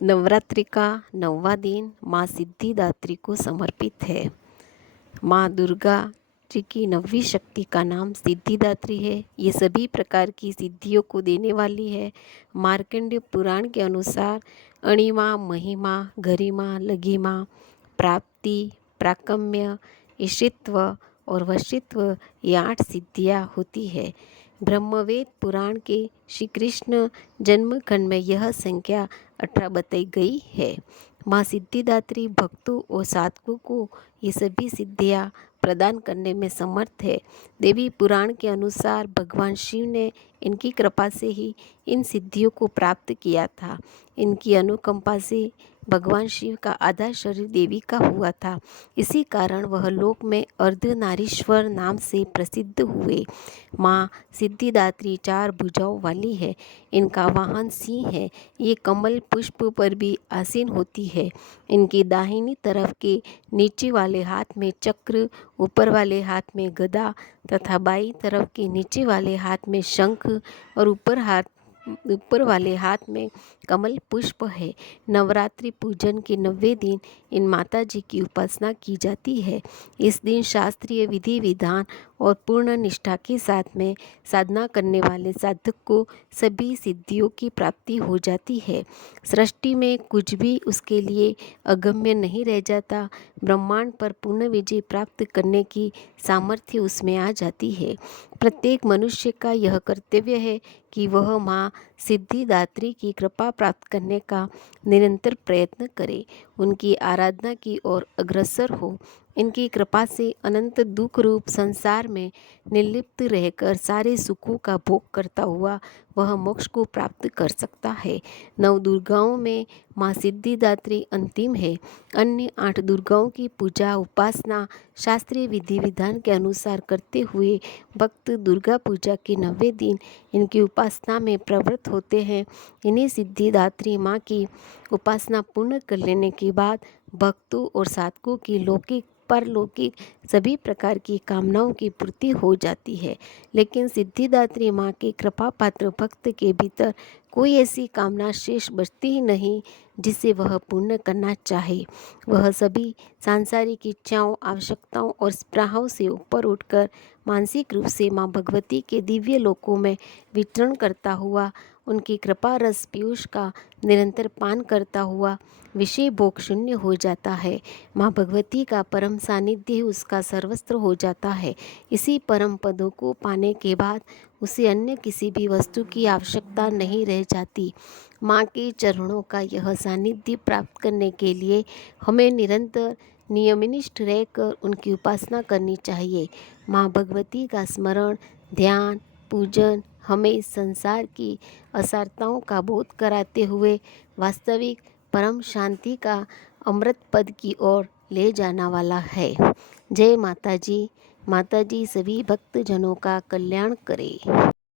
नवरात्रि का 9वां दिन माँ सिद्धिदात्री को समर्पित है। माँ दुर्गा जी की 9वीं शक्ति का नाम सिद्धिदात्री है। ये सभी प्रकार की सिद्धियों को देने वाली है। मार्कंडेय पुराण के अनुसार अणिमा, महिमा, गरिमा, लघिमा, प्राप्ति, प्राकम्य, ईशित्व और वशित्व ये 8 सिद्धियाँ होती है। ब्रह्मवेद पुराण के श्री कृष्ण जन्मखंड में यह संख्या 18 बताई गई है। माँ सिद्धिदात्री भक्तों और साधकों को ये सभी सिद्धियाँ प्रदान करने में समर्थ है। देवी पुराण के अनुसार भगवान शिव ने इनकी कृपा से ही इन सिद्धियों को प्राप्त किया था। इनकी अनुकंपा से भगवान शिव का आधा शरीर देवी का हुआ था। इसी कारण वह लोक में अर्धनारीश्वर नाम से प्रसिद्ध हुए। माँ सिद्धिदात्री 4 भुजाओं वाली है। इनका वाहन सिंह है। ये कमल पुष्प पर भी आसीन होती है। इनकी दाहिनी तरफ के नीचे वाले हाथ में चक्र, ऊपर वाले हाथ में गदा तथा बाईं तरफ के नीचे वाले हाथ में शंख और ऊपर वाले हाथ में कमल पुष्प है। नवरात्रि पूजन के 9वें दिन इन माता जी की उपासना की जाती है। इस दिन शास्त्रीय विधि विधान और पूर्ण निष्ठा के साथ में साधना करने वाले साधक को सभी सिद्धियों की प्राप्ति हो जाती है। सृष्टि में कुछ भी उसके लिए अगम्य नहीं रह जाता। ब्रह्मांड पर पूर्ण विजय प्राप्त करने की सामर्थ्य उसमें आ जाती है। प्रत्येक मनुष्य का यह कर्तव्य है कि वह माँ सिद्धिदात्री की कृपा प्राप्त करने का निरंतर प्रयत्न करे, उनकी आराधना की ओर अग्रसर हो। इनकी कृपा से अनंत दुख रूप संसार में निर्लिप्त रहकर सारे सुखों का भोग करता हुआ वह मोक्ष को प्राप्त कर सकता है। 9 दुर्गाओं में माँ सिद्धिदात्री अंतिम है। अन्य 8 दुर्गाओं की पूजा उपासना शास्त्रीय विधि विधान के अनुसार करते हुए भक्त दुर्गा पूजा के 9वें दिन इनकी उपासना में प्रवृत्त होते हैं। इन्हीं सिद्धिदात्री माँ की उपासना पूर्ण कर लेने के बाद भक्तों और साधकों की लौकिक परलौकिक सभी प्रकार की कामनाओं की पूर्ति हो जाती है। लेकिन सिद्धिदात्री माँ के कृपा पात्र भक्त के भीतर कोई ऐसी कामना शेष बचती ही नहीं जिसे वह पूर्ण करना चाहे। वह सभी सांसारिक इच्छाओं, आवश्यकताओं और स्पृहाओं से ऊपर उठकर मानसिक रूप से माँ भगवती के दिव्य लोकों में विचरण करता हुआ, उनकी कृपा रस पीयूष का निरंतर पान करता हुआ विषय भोग शून्य हो जाता है। माँ भगवती का परम सानिध्य उसका सर्वस्त्र हो जाता है। इसी परम पदों को पाने के बाद उसे अन्य किसी भी वस्तु की आवश्यकता नहीं रह जाती। माँ के चरणों का यह सानिध्य प्राप्त करने के लिए हमें निरंतर नियमनिष्ठ रहकर उनकी उपासना करनी चाहिए। माँ भगवती का स्मरण, ध्यान, पूजन हमें इस संसार की असारताओं का बोध कराते हुए वास्तविक परम शांति का अमृत पद की ओर ले जाना वाला है। जय माता जी। माता जी सभी भक्तजनों का कल्याण करे।